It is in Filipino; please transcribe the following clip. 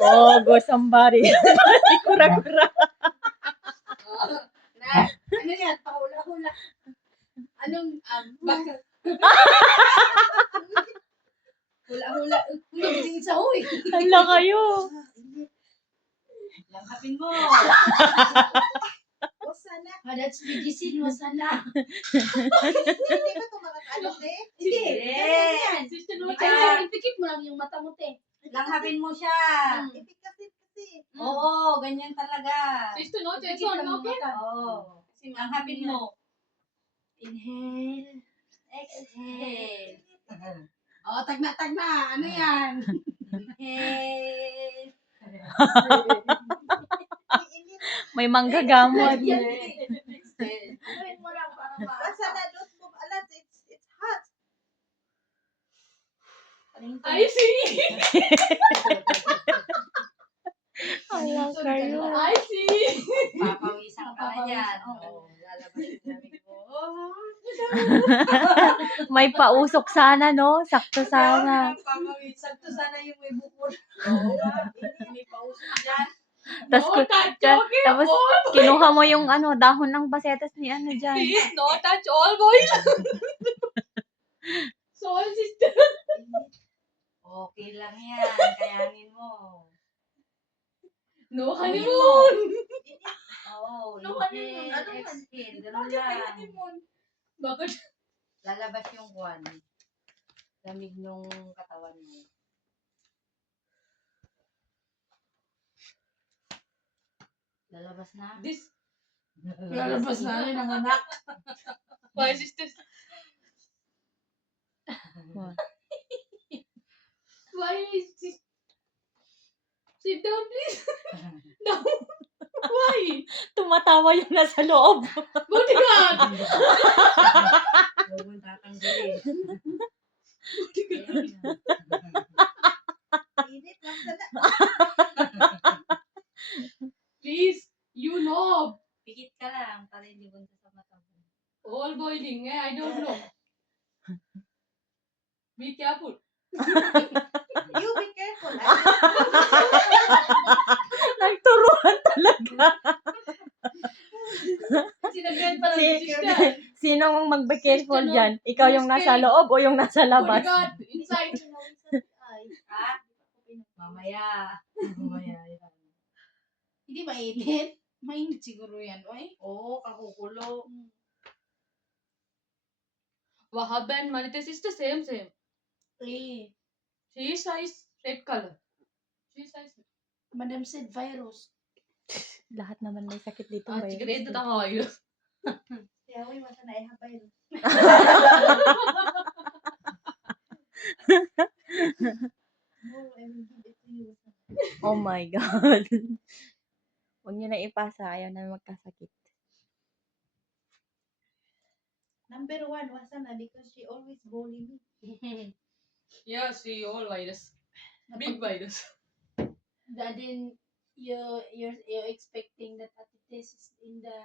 Oh, go somebody. Kura-kura. Ano yan? Pahula-hula. Anong, bakit? Hula-hula. Uy, gising sa huy. Hala kayo. Langhapin mo. Wasana. That's medicine, wasana. Hindi ba ito makakaano, te? Hindi. Ganyan yan. Sister Nocha, ipikit mo lang yung mata mo, te. Langhapin mo siya. Ipikasit kasi. Oo, ganyan talaga. Sister Nocha, it's on, okay? Oo. Langhapin mo. Inhale. Exhale. Oh, tagna. Ano yan? Inhale. May manggagamot. Exhale. Gawin mo lang para Wasana, don't move a lot. It's hot. I see. Hala kayo. I see. Papawisan ka na yan. Oo, lalabas yung lamig mo. May pausok sana, no? Sakto sana. Papawisan to sana yung may bukol. Oo nga. May pausok dyan. Tapos, tapos kinuha mo yung dahon ng basetas ni dyan. Please, no touch all, boys. Sorry, sister. Okay lang yan. Kayanin mo. No honeymoon. Oo. No honeymoon. Inhale, Ano man? exhale. Ganun Bakit may lang. honeymoon? Bakit? Lalabas yung kwan. Lamig nung katawan mo. Lalabas na. This, Lalabas na rin ang anak. My sisters. Why is this? Sit down, please. No. Why? Tumatawa yung nasa loob. Buti ka. Huwag mong tatanggalin. Init, wasana. Please, you know. Pikit ka lang para hindi bunta sa mata mo. All boiling, I don't know. Be careful. You be careful. Nagturuan talaga. Sinagyan pa ng Si- sister. Sinong mag-be careful Sister, no? dyan? Ikaw yung nasa loob o yung nasa labas? Bodyguard, inside. Ha? Mamaya. Mamaya. Yan. Hindi mainit. Mainit siguro yan, oy. Oo, kakukulo. Wahab and Manita sister, same. Eh, She is size red color. She is size. Madam said virus. Lahat naman may sakit dito. Ah, virus chicken ito eh. na kayo. Kaya uy, wasana ay virus. No, I will give it to you. Oh my God. Huwag niyo na ipasa. Ayaw na magkasakit. Number 1, wasana, because she always bully me. Yeah, she all virus. Big virus. Then you're expecting that Atites is in the